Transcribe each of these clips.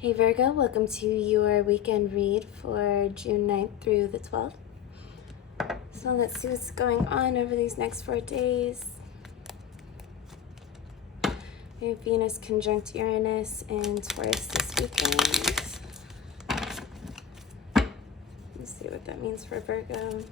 Hey Virgo, welcome to your weekend read for June 9th through the 12th. So let's see what's going on over these next 4 days. We have Venus conjunct Uranus and Taurus this weekend. Let's see what that means for Virgo.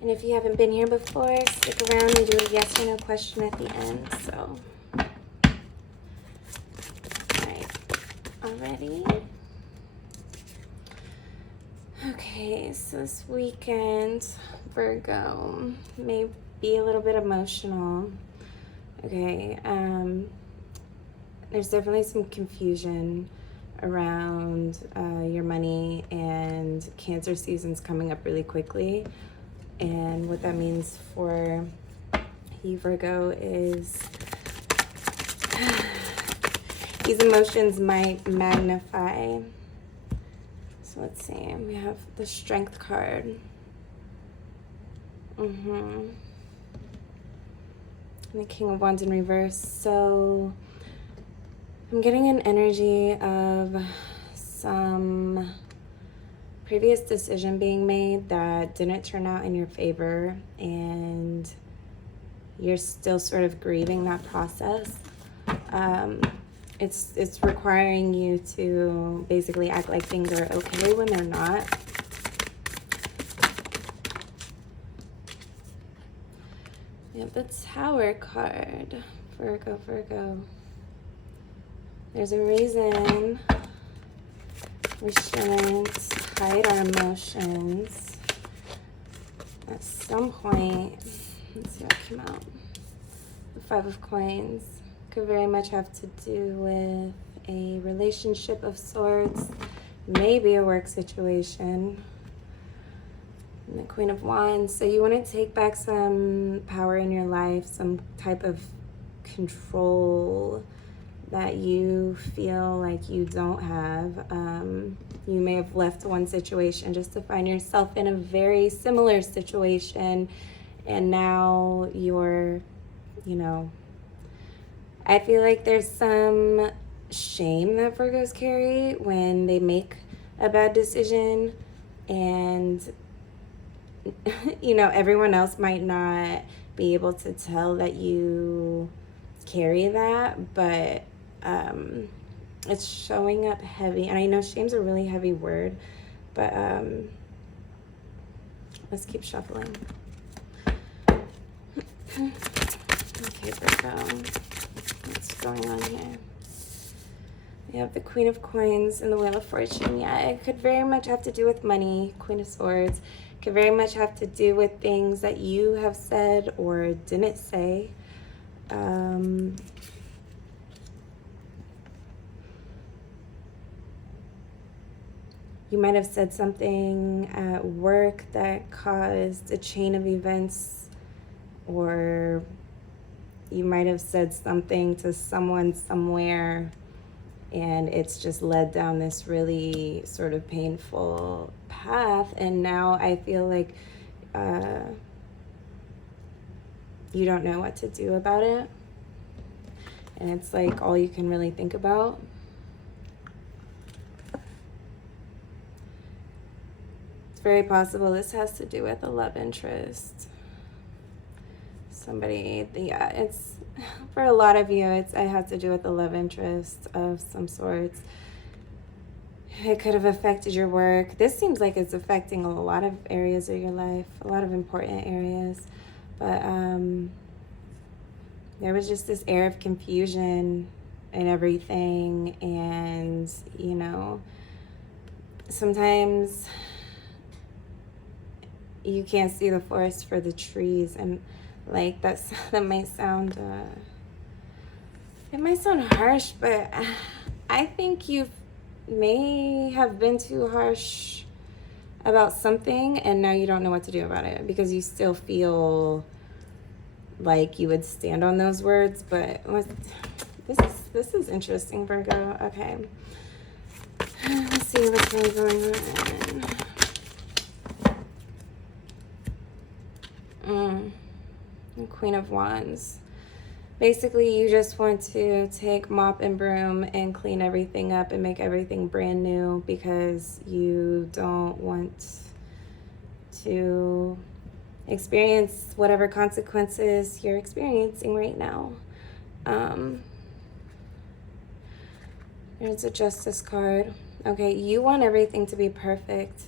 And if you haven't been here before, stick around. We do a yes or no question at the end. So, already. Okay, so this weekend, Virgo, may be a little bit emotional. Okay, there's definitely some confusion around your money, and Cancer season's coming up really quickly. And what that means for you, Virgo, is these emotions might magnify. So let's see, we have the Strength card. And the King of Wands in reverse. So I'm getting an energy of some previous decision being made that didn't turn out in your favor, and you're still sort of grieving that process. It's requiring you to basically act like things are okay when they're not. We have the Tower card. Virgo. There's a reason we shouldn't hide our emotions. At some point, let's see what came out. The Five of Coins could very much have to do with a relationship of sorts, maybe a work situation. And the Queen of Wands. So you want to take back some power in your life, some type of control that you feel like you don't have. You may have left one situation just to find yourself in a very similar situation, and now you're, I feel like there's some shame that Virgos carry when they make a bad decision, and everyone else might not be able to tell that you carry that, but it's showing up heavy. And I know shame's a really heavy word, but let's keep shuffling. Okay, Virgo, what's going on here? We have the Queen of Coins and the Wheel of Fortune. Yeah, it could very much have to do with money. Queen of Swords could very much have to do with things that you have said or didn't say. You might have said something at work that caused a chain of events, or you might have said something to someone somewhere, and it's just led down this really sort of painful path. And now I feel like you don't know what to do about it. And it's like all you can really think about. It's very possible this has to do with a love interest. It's for a lot of you, it has to do with a love interest of some sorts. It could have affected your work. This seems like it's affecting a lot of areas of your life, a lot of important areas. But there was just this air of confusion and everything. And, sometimes you can't see the forest for the trees. And like that might sound, it might sound harsh, but I think you may have been too harsh about something, and now you don't know what to do about it because you still feel like you would stand on those words. But this is interesting, Virgo. Okay, let's see what's really going on. The Queen of Wands. Basically, you just want to take mop and broom and clean everything up and make everything brand new because you don't want to experience whatever consequences you're experiencing right now. There's a Justice card. Okay, you want everything to be perfect.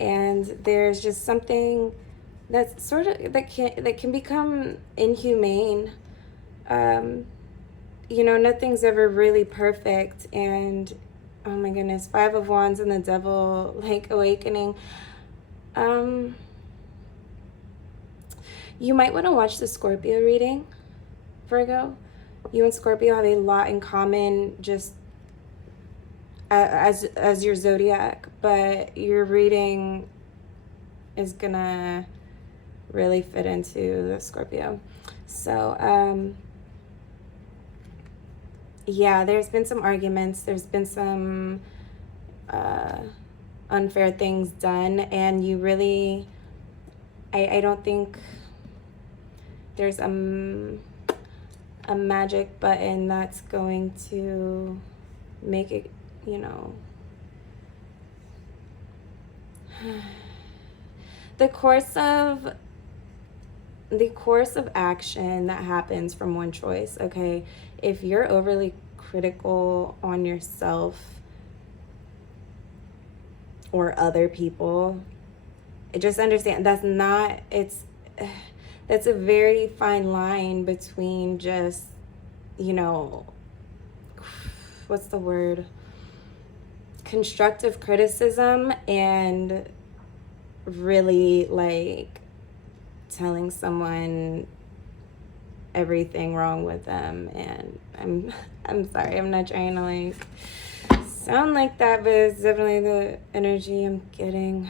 And there's just something that's sort of that can become inhumane. You know, nothing's ever really perfect, and oh my goodness, 5 of Wands and the Devil, like, awakening. You might want to watch the Scorpio reading, Virgo. You and Scorpio have a lot in common, just as your zodiac, but your reading is gonna really fit into the Scorpio. So yeah, there's been some arguments, there's been some unfair things done, and you really, I don't think there's a magic button that's going to make it, you know. The course of action that happens from one choice, okay? If you're overly critical on yourself or other people, just understand that's a very fine line between just, you know, what's the word? Constructive criticism and really, like, telling someone everything wrong with them. And I'm sorry, I'm not trying to, like, sound like that, but it's definitely the energy I'm getting.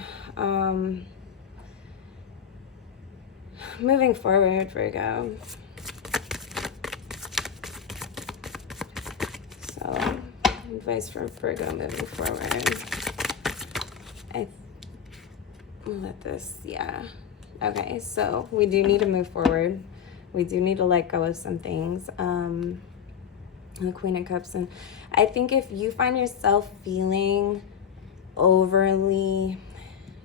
Moving forward, Virgo. So, advice for Virgo moving forward. Okay, so we do need to move forward. We do need to let go of some things. The Queen of Cups. And I think if you find yourself feeling overly,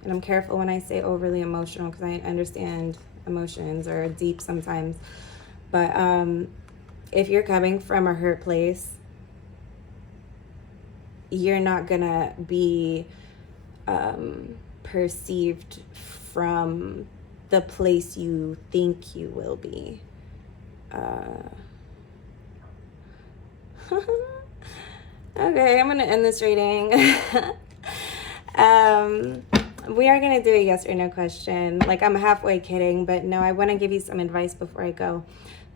and I'm careful when I say overly emotional because I understand emotions are deep sometimes, but if you're coming from a hurt place, you're not gonna be perceived from the place you think you will be. Okay, I'm gonna end this reading. We are gonna do a yes or no question. Like, I'm halfway kidding, but no, I want to give you some advice before I go,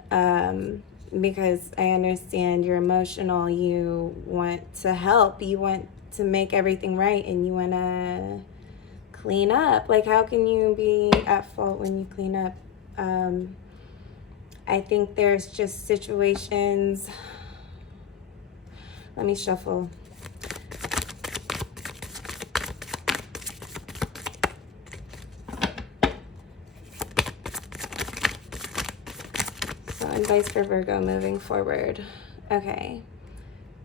because I understand you're emotional. You want to help. You want to make everything right, and you want to clean up. Like, how can you be at fault when you clean up? I think there's just situations. Let me shuffle. So, advice for Virgo moving forward. Okay.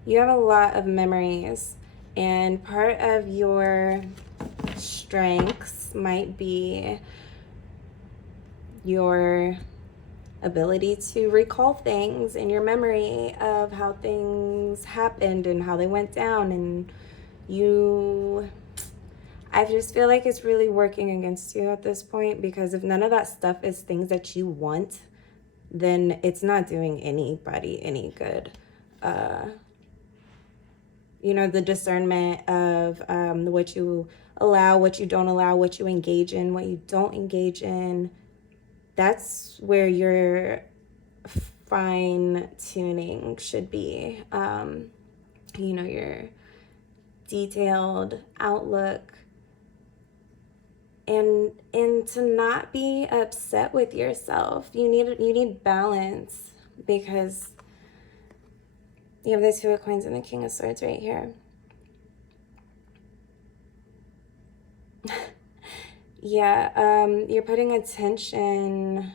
You have a lot of memories, and part of your strengths might be your ability to recall things in your memory of how things happened and how they went down. And I just feel like it's really working against you at this point, because if none of that stuff is things that you want, then it's not doing anybody any good. You know, the discernment of what you allow, what you don't allow, what you engage in, what you don't engage in, that's where your fine tuning should be. You know, your detailed outlook, and to not be upset with yourself. You need balance, because you have the Two of Coins and the King of Swords right here. Yeah, you're putting attention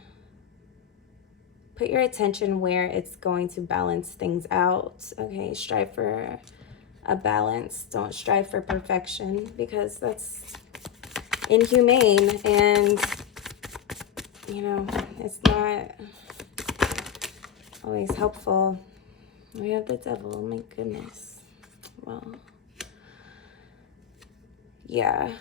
put your attention where it's going to balance things out. Okay, strive for a balance. Don't strive for perfection, because that's inhumane, and you know, it's not always helpful. We have the devil, oh my goodness. Well, yeah.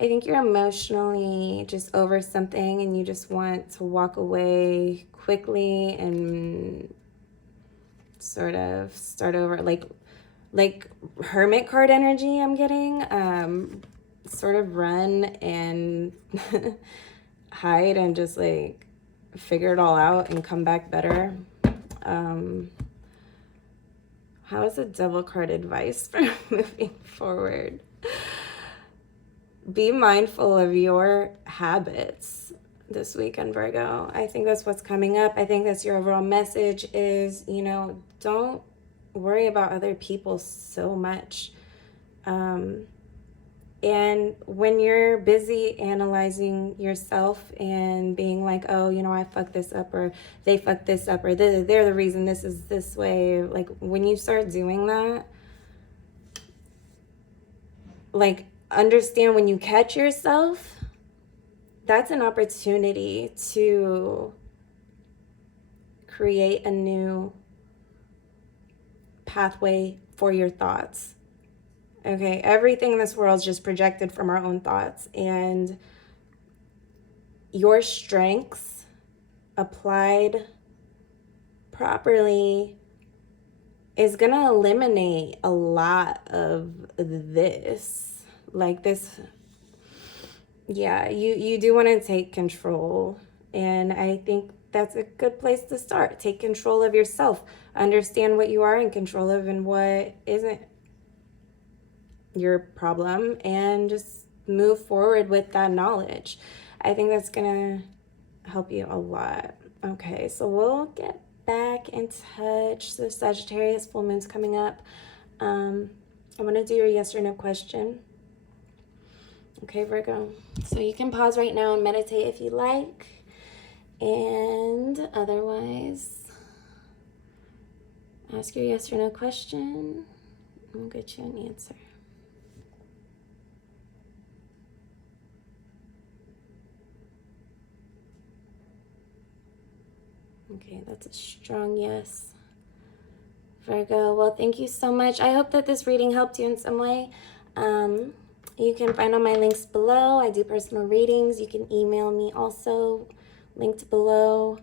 I think you're emotionally just over something, and you just want to walk away quickly and sort of start over, like hermit card energy I'm getting. Sort of run and hide and just like figure it all out and come back better. How is the devil card advice for moving forward? Be mindful of your habits this weekend, Virgo. I think that's what's coming up. I think that's your overall message is, you know, don't worry about other people so much. And when you're busy analyzing yourself and being like, oh, you know, I fucked this up, or they fucked this up, or they're the reason this is this way. Like, when you start doing that, like, understand when you catch yourself, that's an opportunity to create a new pathway for your thoughts. Okay, everything in this world is just projected from our own thoughts, and your strengths applied properly is gonna eliminate a lot of this. Like this, yeah, you do want to take control, and I think that's a good place to start. Take control of yourself. Understand what you are in control of and what isn't your problem, and just move forward with that knowledge. I think that's gonna help you a lot. Okay, so we'll get back in touch. So Sagittarius full moon's coming up. I want to do your yes or no question. Okay, Virgo. So you can pause right now and meditate if you like, and otherwise ask your yes or no question and we'll get you an answer. Okay, that's a strong yes, Virgo. Well, thank you so much. I hope that this reading helped you in some way. You can find all my links below. I do personal readings. You can email me also, linked below.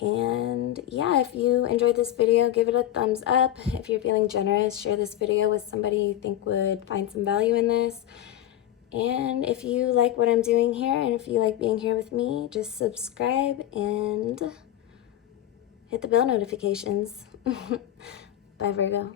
And yeah, if you enjoyed this video, give it a thumbs up. If you're feeling generous, share this video with somebody you think would find some value in this. And if you like what I'm doing here, and if you like being here with me, just subscribe and hit the bell notifications. Bye, Virgo.